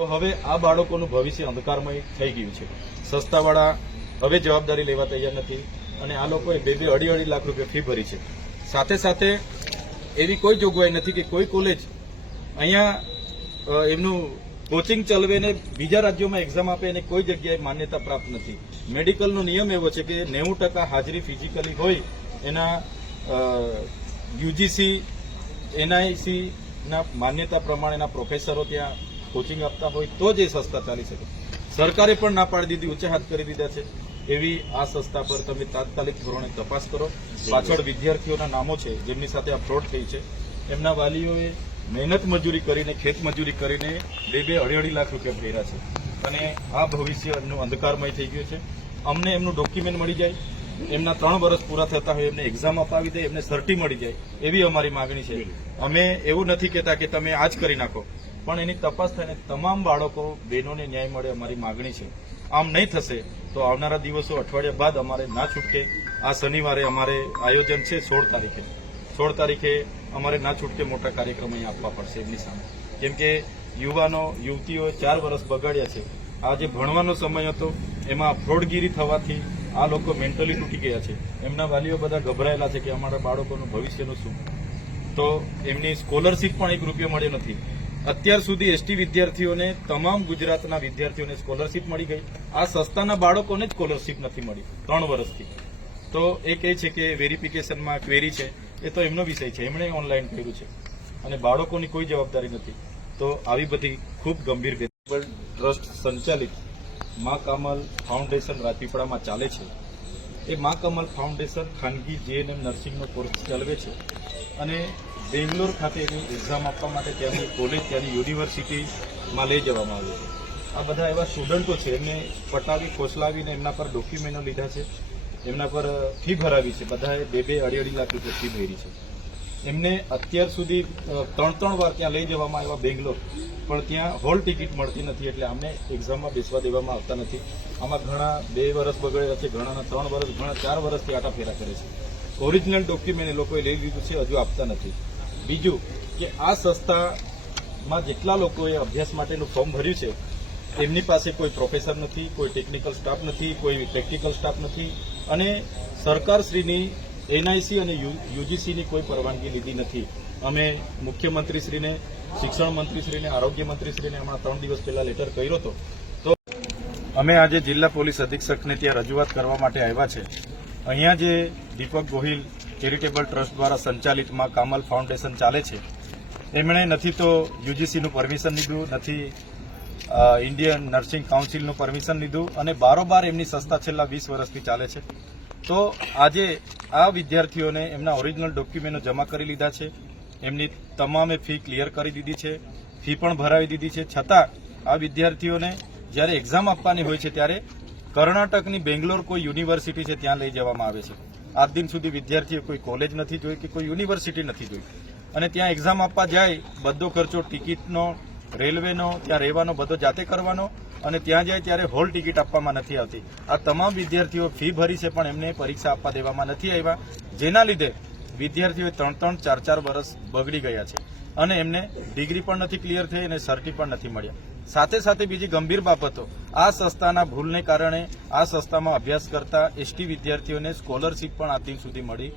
તો હવે આ બાળકોનું ભવિષ્ય અંધકારમય થઈ ગયું છે. સંસ્થાવાળા હવે જવાબદારી લેવા તૈયાર નથી અને આ લોકોએ 2-2.5 લાખ રૂપિયા ફી ભરી છે. સાથે સાથે એવી કોઈ જોગવાઈ નથી કે કોઈ કોલેજ અહીંયા એમનું કોચિંગ ચલાવે ને બીજા રાજ્યોમાં એક્ઝામ આપે અને કોઈ જગ્યાએ માન્યતા પ્રાપ્ત નથી. મેડિકલનો નિયમ એવો છે કે 90% હાજરી ફિઝિકલી હોય એના યુજીસી એનઆઈસી ના માન્યતા પ્રમાણેના પ્રોફેસરો ત્યાં કોચિંગ આપતા હોય તો જ એ સંસ્થા ચાલી શકે. સરકારે પણ ના પાડી દીધી, ઊંચે હાથ કરી દીધા છે. એવી આ સંસ્થા પર તમે તાત્કાલિક ધોરણે તપાસ કરો. પાછળ વિદ્યાર્થીઓના નામો છે જેમની સાથે આ ફ્રોડ થઈ છે. એમના વાલીઓએ મહેનત મજૂરી કરીને, ખેત મજૂરી કરીને 2-2.5 લાખ રૂપિયા ભર્યા છે અને આ ભવિષ્ય એમનું અંધકારમય થઈ ગયું છે. અમને એમનું ડોક્યુમેન્ટ મળી જાય, એમના 3 વર્ષ પૂરા થતા હોય એમને એક્ઝામ અપાવી દે, એમને સર્ટી મળી જાય, એવી અમારી માગણી છે. અમે એવું નથી કહેતા કે તમે આ જ કરી નાખો, પણ એની તપાસ થઈને તમામ બાળકો બહેનોને ન્યાય મળે અમારી માગણી છે. આમ નહીં થશે તો આવનારા દિવસો અઠવાડિયા બાદ અમારે ના છૂટકે આ શનિવારે અમારે આયોજન છે 16 તારીખે અમારે ના છૂટકે મોટા કાર્યક્રમ અહીંયા આપવા પડશે એમની સામે. કેમ કે યુવાનો યુવતીઓએ 4 વર્ષ બગાડ્યા છે. આ જે ભણવાનો સમય હતો એમાં ફ્રોડગીરી થવાથી આ લોકો મેન્ટલી તૂટી ગયા છે. એમના વાલીઓ બધા ગભરાયેલા છે કે અમારા બાળકોનું ભવિષ્યનું શું. તો એમની સ્કોલરશીપ પણ 1 રૂપિયો મળ્યો નથી. અત્યાર સુધી એસટી વિદ્યાર્થીઓને, તમામ ગુજરાતના વિદ્યાર્થીઓને સ્કોલરશીપ મળી ગઈ. આ સંસ્થાના બાળકોને જ સ્કોલરશીપ નથી મળી 3 વર્ષથી. તો એ કહે છે કે વેરિફિકેશનમાં ક્વેરી છે, એ તો એમનો વિષય છે, એમણે ઓનલાઈન કર્યું છે અને બાળકોની કોઈ જવાબદારી નથી. તો આવી બધી ખૂબ ગંભીર ટ્રસ્ટ સંચાલિત મા કમલ ફાઉન્ડેશન રાજપીપળામાં ચાલે છે. એ મા કમલ ફાઉન્ડેશન ખાનગી જેએનએમ નર્સિંગનો કોર્સ ચલાવે છે અને બેંગ્લોર ખાતે એની એક્ઝામ આપવા માટે ત્યાંની કોલેજ, ત્યાંની યુનિવર્સિટીમાં લઈ જવામાં આવે છે. આ બધા એવા સ્ટુડન્ટો છે, એમને પટાવી ખોસલાવીને એમના પર ડોક્યુમેન્ટો લીધા છે, એમના પર ફી ભરાવી છે. બધાએ 2-2.5 લાખ રૂપિયા ફી ભરી છે. એમને અત્યાર સુધી 3 વાર ત્યાં લઈ જવામાં આવ્યા બેંગ્લોર, પણ ત્યાં હોલ ટિકિટ મળતી નથી, એટલે અમને એક્ઝામમાં બેસવા દેવામાં આવતા નથી. આમાં ઘણા 2 વર્ષ બગડેલા છે, ઘણાના 3 વર્ષ, ઘણા 4 વર્ષથી આટાફેરા કરે છે. ઓરિજિનલ ડોક્યુમેન્ટ એ લોકોએ લઈ લીધું છે, હજુ આપતા નથી. બીજું કે આ સંસ્થામાં જેટલા લોકોએ અભ્યાસ માટેનું ફોર્મ ભર્યું છે એમની પાસે કોઈ પ્રોફેસર નથી, કોઈ ટેકનિકલ સ્ટાફ નથી, કોઈ પ્રેક્ટિકલ સ્ટાફ નથી અને સરકારશ્રીની એનઆઈસી અને યુજીસીની કોઈ પરવાનગી લીધી નથી. અમે મુખ્યમંત્રીશ્રીને, શિક્ષણ મંત્રીશ્રીને, આરોગ્ય મંત્રીશ્રીને હમણાં 3 દિવસ પહેલા લેટર કર્યો હતો. તો અમે આજે જિલ્લા પોલીસ અધિક્ષકને ત્યાં રજૂઆત કરવા માટે આવ્યા છે. અહીંયા જે દીપક ગોહિલ ચેરિટેબલ ટ્રસ્ટ દ્વારા સંચાલિત મા કમલ ફાઉન્ડેશન ચાલે છે, એમણે નથી તો યુજીસીનું પરમિશન લીધું, નથી ઇન્ડિયન નર્સિંગ કાઉન્સિલનું પરમિશન લીધું અને બારોબાર એમની સંસ્થા છેલ્લા 20 વર્ષથી ચાલે છે. તો આજે આ વિદ્યાર્થીઓને એમના ઓરિજિનલ ડોક્યુમેન્ટો જમા કરી લીધા છે, એમની તમામે ફી ક્લિયર કરી દીધી છે, ફી પણ ભરાવી દીધી છે. છતાં આ વિદ્યાર્થીઓને જ્યારે એક્ઝામ આપવાની હોય છે ત્યારે કર્ણાટકની બેંગ્લોર કોઈ યુનિવર્સિટી છે ત્યાં લઈ જવામાં આવે છે. આજ દિન સુધી વિદ્યાર્થીઓ કોઈ કોલેજ નથી જોઈ કે કોઈ યુનિવર્સિટી નથી જોઈ અને ત્યાં એક્ઝામ આપવા જાય, બધો ખર્ચો ટિકિટનો, રેલવેનો, ત્યાં રહેવાનો બધો જાતે કરવાનો અને ત્યાં જાય ત્યારે હોલ ટિકિટ આપવામાં નથી આવતી. આ તમામ વિદ્યાર્થીઓ ફી ભરી છે પણ એમને પરીક્ષા આપવા દેવામાં નથી આવ્યા, જેના લીધે વિદ્યાર્થીઓ 3-3, 4-4 વર્ષ બગડી ગયા છે અને એમને ડિગ્રી પણ નથી ક્લિયર થઈ અને સર્ટી પણ નથી મળ્યા. સાથે સાથે બીજી ગંભીર બાબતો, આ સંસ્થાના ભૂલને કારણે આ સંસ્થામાં અભ્યાસ કરતા એસટી વિદ્યાર્થીઓને સ્કોલરશીપ પણ આજ દિન સુધી મળી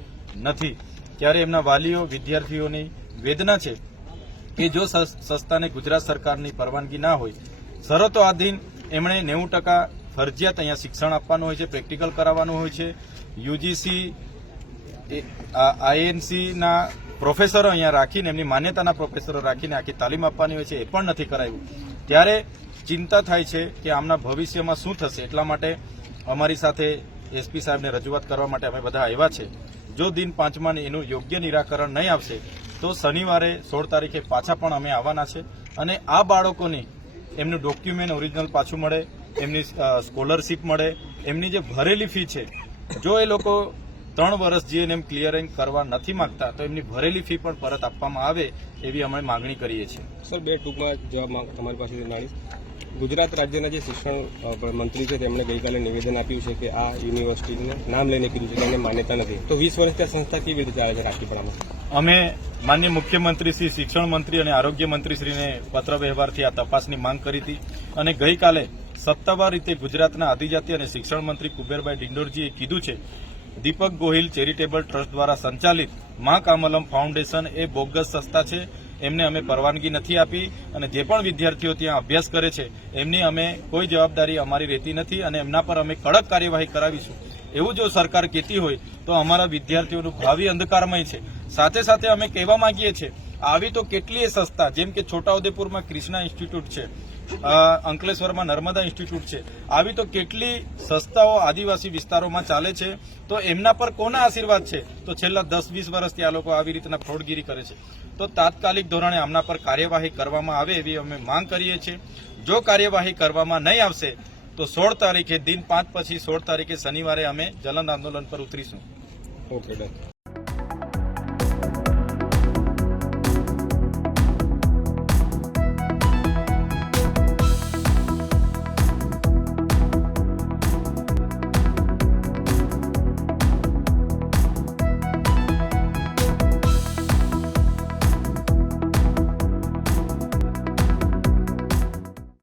નથી. ત્યારે એમના વાલીઓ, વિદ્યાર્થીઓની વેદના છે કે જો સંસ્થાને ગુજરાત સરકારની પરવાનગી ના હોય, શરતો આધીન એમણે 90% ફરજિયાત અહીંયા શિક્ષણ આપવાનું હોય છે, પ્રેક્ટિકલ કરાવવાનું હોય છે, યુજીસી આઈએનસીના પ્રોફેસરો અહીંયા રાખીને, એમની માન્યતાના પ્રોફેસરો રાખીને આખી તાલીમ આપવાની હોય છે, એ પણ નથી કરાવ્યું. ત્યારે ચિંતા થાય છે કે આમના ભવિષ્યમાં શું થશે. એટલા માટે અમારી સાથે એસપી સાહેબને રજૂઆત કરવા માટે અમે બધા આવ્યા છે. જો દિન 5માં એનું યોગ્ય નિરાકરણ નહીં આવશે તો શનિવારે 16 તારીખે પાછા પણ અમે આવવાના છે અને આ બાળકોની એમનું ડોક્યુમેન્ટ ઓરિજિનલ પાછું મળે, એમની સ્કોલરશીપ મળે, એમની જે ભરેલી ફી છે, જો એ લોકો 3 વર્ષ જીએનએમ ક્લિયરિંગ કરવા નથી માંગતા તો એમની ભરેલી ફી પણ પરત આપવામાં આવે એવી અમે માંગણી કરીએ છીએ. સર, 2 ટૂંકમાં જવાબ તમારી પાસેથી માગીશ. ગુજરાત રાજ્યના જે શિક્ષણ મંત્રી છે તેમણે ગઈકાલે નિવેદન આપ્યું છે કે આ યુનિવર્સિટીને નામ લઈને કીધું છે કે એને માન્યતા નથી. તો 20 વર્ષથી આ સંસ્થા કેવી રીતે ચાલે છે રાજપીપળામાં? અમે માનનીય મુખ્યમંત્રી શ્રી, શિક્ષણ મંત્રી અને આરોગ્ય મંત્રીશ્રીને પત્ર વ્યવહારથી આ તપાસની માંગ કરી હતી અને ગઈકાલે સત્તાવાર રીતે ગુજરાતના આદિજાતિ અને શિક્ષણ મંત્રી કુબેરભાઈ ડિંડોરજીએ કીધું છે દીપક ગોહિલ ચેરિટેબલ ટ્રસ્ટ દ્વારા સંચાલિત મા કામલમ ફાઉન્ડેશન એ બોગસ સંસ્થા છે. એમને અમે પરવાનગી નથી આપી અને જે પણ વિદ્યાર્થીઓ ત્યાં અભ્યાસ કરે છે એમની અમે કોઈ જવાબદારી અમારી રહેતી નથી અને એમના પર અમે કડક કાર્યવાહી કરાવીશું. એવું જો સરકાર કહેતી હોય તો અમારા વિદ્યાર્થીઓનું ભાવિ અંધકારમય છે. સાથે સાથે અમે કહેવા માંગીએ છીએ આવી તો કેટલીય સંસ્થા જેમ કે છોટાઉદેપુરમાં ક્રિષ્ના ઇન્સ્ટિટ્યૂટ છે, અંકલેશ્વરમાં નર્મદા ઇન્સ્ટિટ્યૂટ છે, આવી તો કેટલી સંસ્થાઓ આદિવાસી વિસ્તારોમાં ચાલે છે. તો એમના પર કોના આશીર્વાદ છે? તો છેલ્લા 10-20 વર્ષથી આ લોકો આવી રીતના ફ્રોડગીરી કરે છે. તો તાત્કાલિક ધોરણે આમના પર કાર્યવાહી કરવામાં આવે એવી અમે માંગ કરીએ છીએ. જો કાર્યવાહી કરવામાં નહીં આવશે તો 16 તારીખે દિન 5 પછી 16 તારીખે શનિવારે અમે જલન આંદોલન પર ઉતરીશું. Okay done.